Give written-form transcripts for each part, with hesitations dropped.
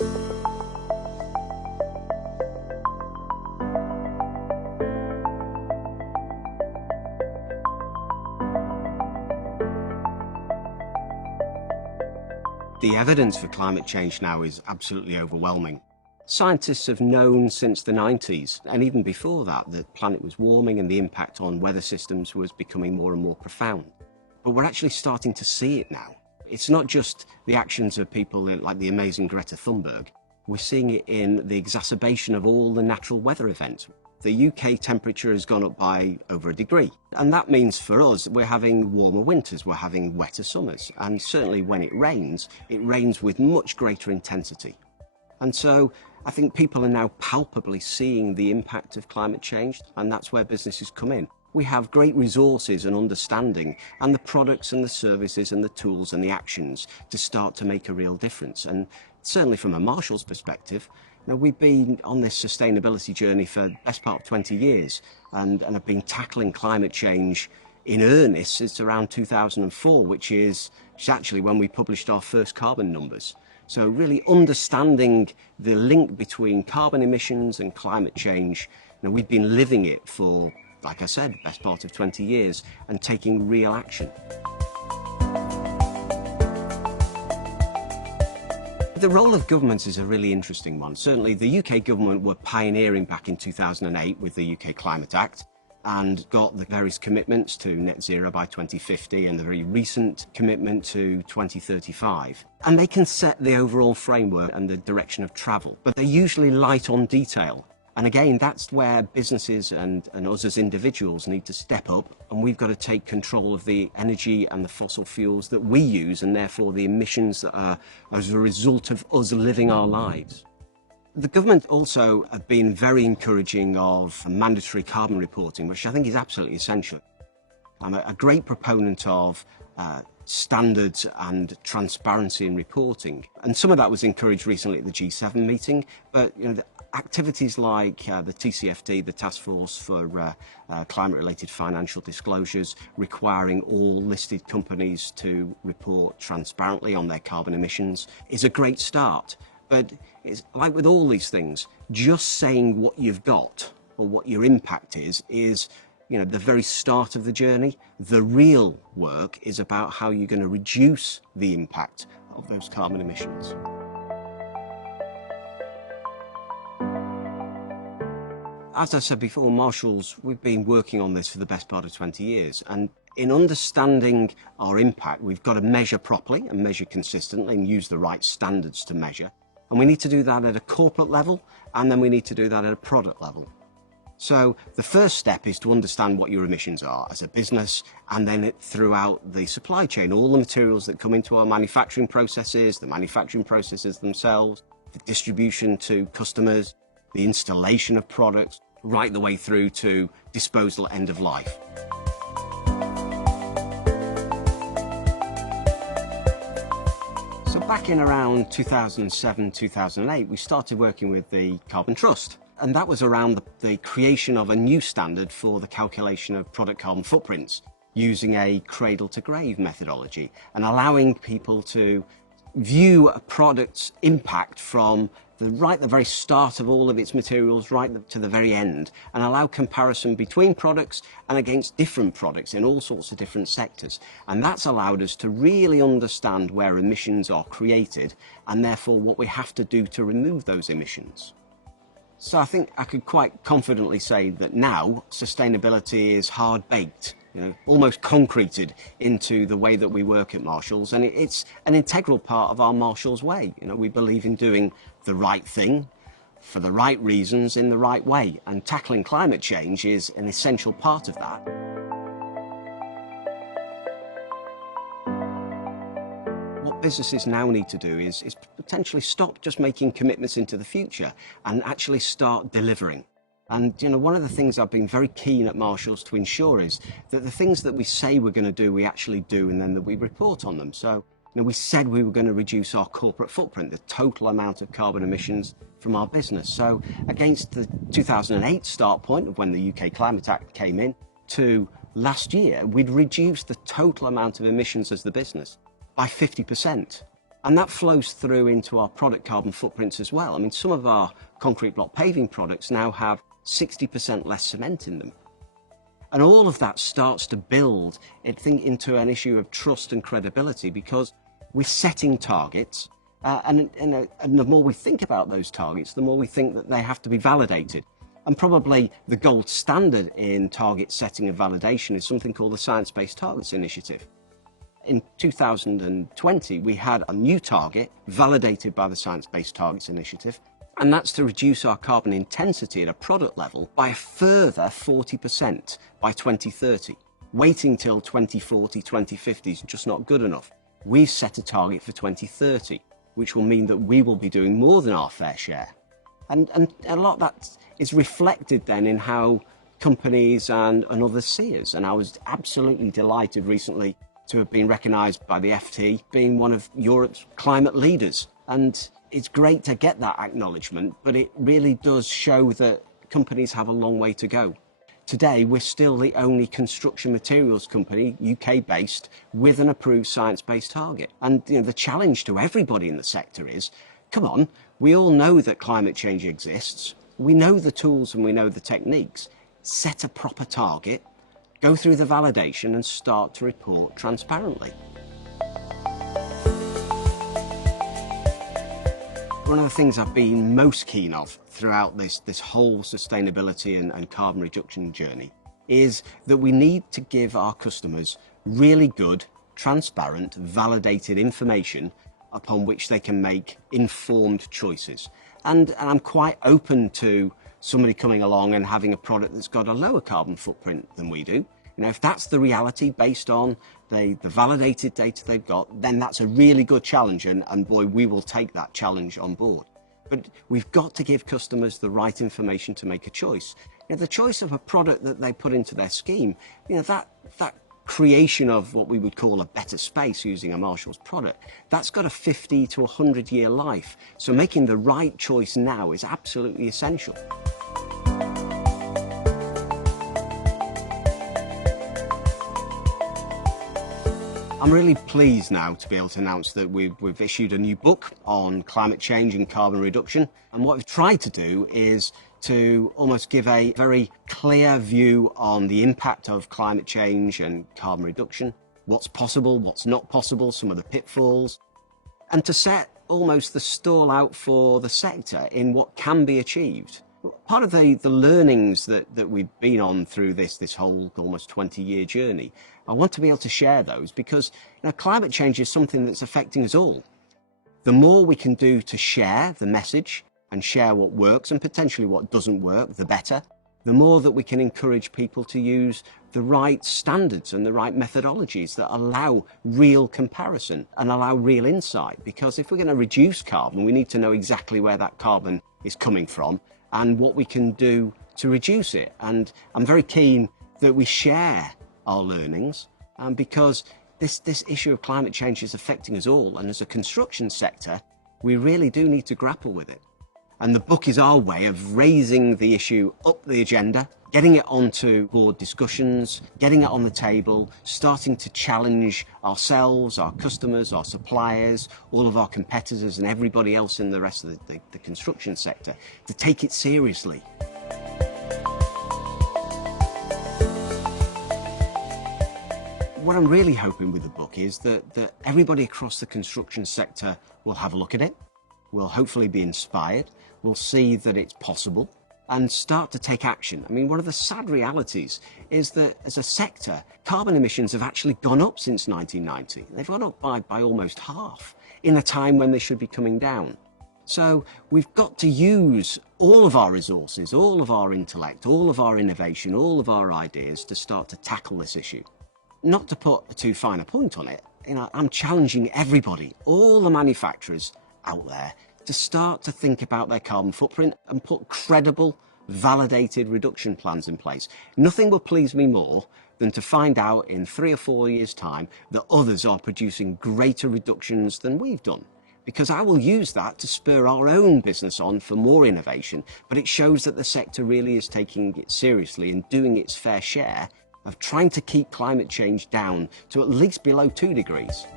The evidence for climate change now is absolutely overwhelming. Scientists have known since the 90s, and even before that, the planet was warming and the impact on weather systems was becoming more and more profound. But we're actually starting to see it now. It's not just the actions of people like the amazing Greta Thunberg. We're seeing it in the exacerbation of all the natural weather events. The UK temperature has gone up by over a degree. And that means for us, we're having warmer winters, we're having wetter summers. And certainly when it rains with much greater intensity. And so I think people are now palpably seeing the impact of climate change, and that's where businesses come in. We have great resources and understanding, and the products and the services and the tools and the actions to start to make a real difference. And certainly from a Marshall's perspective, we've been on this sustainability journey for the best part of 20 years and have been tackling climate change in earnest since around 2004, which is actually when we published our first carbon numbers. So really understanding the link between carbon emissions and climate change, we've been living it for, like I said, the best part of 20 years and taking real action. The role of governments is a really interesting one. Certainly the UK government were pioneering back in 2008 with the UK Climate Act and got the various commitments to net zero by 2050 and the very recent commitment to 2035. And they can set the overall framework and the direction of travel, but they're usually light on detail. And again, that's where businesses and us as individuals need to step up, and we've got to take control of the energy and the fossil fuels that we use, and therefore the emissions that are as a result of us living our lives. The government also have been very encouraging of mandatory carbon reporting, which I think is absolutely essential. I'm a great proponent of standards and transparency in reporting, and some of that was encouraged recently at the G7 meeting, but the activities like the TCFD, the Task Force for Climate-Related Financial Disclosures, requiring all listed companies to report transparently on their carbon emissions, is a great start. But it's like with all these things, just saying what you've got or what your impact is the very start of the journey. The real work is about how you're going to reduce the impact of those carbon emissions. As I said before, Marshalls, we've been working on this for the best part of 20 years. And in understanding our impact, we've got to measure properly and measure consistently and use the right standards to measure. And we need to do that at a corporate level, and then we need to do that at a product level. So the first step is to understand what your emissions are as a business, and then throughout the supply chain, all the materials that come into our manufacturing processes, the manufacturing processes themselves, the distribution to customers, the installation of products, right the way through to disposal end of life. So back in around 2007, 2008, we started working with the Carbon Trust. And that was around the creation of a new standard for the calculation of product carbon footprints using a cradle-to-grave methodology and allowing people to view a product's impact from the very start of all of its materials right to the very end, and allow comparison between products and against different products in all sorts of different sectors. And that's allowed us to really understand where emissions are created and therefore what we have to do to remove those emissions. So I think I could quite confidently say that now sustainability is hard-baked, almost concreted into the way that we work at Marshalls, and it's an integral part of our Marshalls way. We believe in doing the right thing for the right reasons in the right way, and tackling climate change is an essential part of that. What businesses now need to do is potentially stop just making commitments into the future and actually start delivering. And one of the things I've been very keen at Marshalls to ensure is that the things that we say we're going to do, we actually do, and then that we report on them. So we said we were going to reduce our corporate footprint, the total amount of carbon emissions from our business. So against the 2008 start point of when the UK Climate Act came in to last year, we'd reduced the total amount of emissions as the business by 50%. And that flows through into our product carbon footprints as well. I mean, some of our concrete block paving products now have 60% less cement in them. And all of that starts to build, I think, into an issue of trust and credibility, because we're setting targets, and the more we think about those targets, the more we think that they have to be validated. And probably the gold standard in target setting and validation is something called the Science-Based Targets Initiative. In 2020, we had a new target validated by the Science-Based Targets Initiative, and that's to reduce our carbon intensity at a product level by a further 40% by 2030. Waiting till 2040, 2050 is just not good enough. We've set a target for 2030, which will mean that we will be doing more than our fair share. And a lot of that is reflected then in how companies and others see us. And I was absolutely delighted recently to have been recognised by the FT being one of Europe's climate leaders. And it's great to get that acknowledgement, but it really does show that companies have a long way to go. Today, we're still the only construction materials company, UK-based, with an approved science-based target. And the challenge to everybody in the sector is, come on, we all know that climate change exists. We know the tools and we know the techniques. Set a proper target, go through the validation and start to report transparently. One of the things I've been most keen of throughout this whole sustainability and carbon reduction journey is that we need to give our customers really good, transparent, validated information upon which they can make informed choices. And I'm quite open to somebody coming along and having a product that's got a lower carbon footprint than we do. If that's the reality based on the validated data they've got, then that's a really good challenge, and boy, we will take that challenge on board. But we've got to give customers the right information to make a choice. The choice of a product that they put into their scheme, that creation of what we would call a better space using a Marshall's product, that's got a 50 to 100 year life. So making the right choice now is absolutely essential. I'm really pleased now to be able to announce that we've issued a new book on climate change and carbon reduction. And what we've tried to do is to almost give a very clear view on the impact of climate change and carbon reduction, what's possible, what's not possible, some of the pitfalls, and to set almost the stall out for the sector in what can be achieved. Part of the learnings that we've been on through this whole almost 20-year journey, I want to be able to share those because climate change is something that's affecting us all. The more we can do to share the message and share what works and potentially what doesn't work, the better. The more that we can encourage people to use the right standards and the right methodologies that allow real comparison and allow real insight. Because if we're going to reduce carbon, we need to know exactly where that carbon is coming from and what we can do to reduce it. And I'm very keen that we share our learnings because this issue of climate change is affecting us all. And as a construction sector, we really do need to grapple with it. And the book is our way of raising the issue up the agenda, getting it onto board discussions, getting it on the table, starting to challenge ourselves, our customers, our suppliers, all of our competitors and everybody else in the rest of the construction sector to take it seriously. What I'm really hoping with the book is that everybody across the construction sector will have a look at it, will hopefully be inspired, will see that it's possible and start to take action. I mean, one of the sad realities is that as a sector, carbon emissions have actually gone up since 1990. They've gone up by almost half in a time when they should be coming down. So we've got to use all of our resources, all of our intellect, all of our innovation, all of our ideas to start to tackle this issue. Not to put a too fine a point on it, I'm challenging everybody, all the manufacturers out there, to start to think about their carbon footprint and put credible, validated reduction plans in place. Nothing will please me more than to find out in 3 or 4 years' time that others are producing greater reductions than we've done. Because I will use that to spur our own business on for more innovation, but it shows that the sector really is taking it seriously and doing its fair share of trying to keep climate change down to at least below 2 degrees.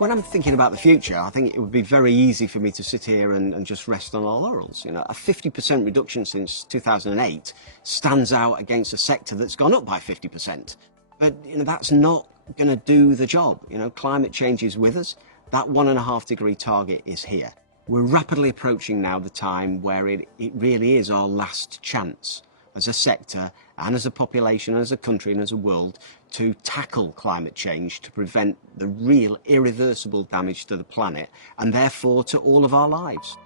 When I'm thinking about the future, I think it would be very easy for me to sit here and just rest on our laurels. You know, a 50% reduction since 2008 stands out against a sector that's gone up by 50%. But, you know, that's not going to do the job. You know, climate change is with us. That 1.5-degree target is here. We're rapidly approaching now the time where it really is our last chance as a sector and as a population, and as a country and as a world to tackle climate change, to prevent the real irreversible damage to the planet and therefore to all of our lives.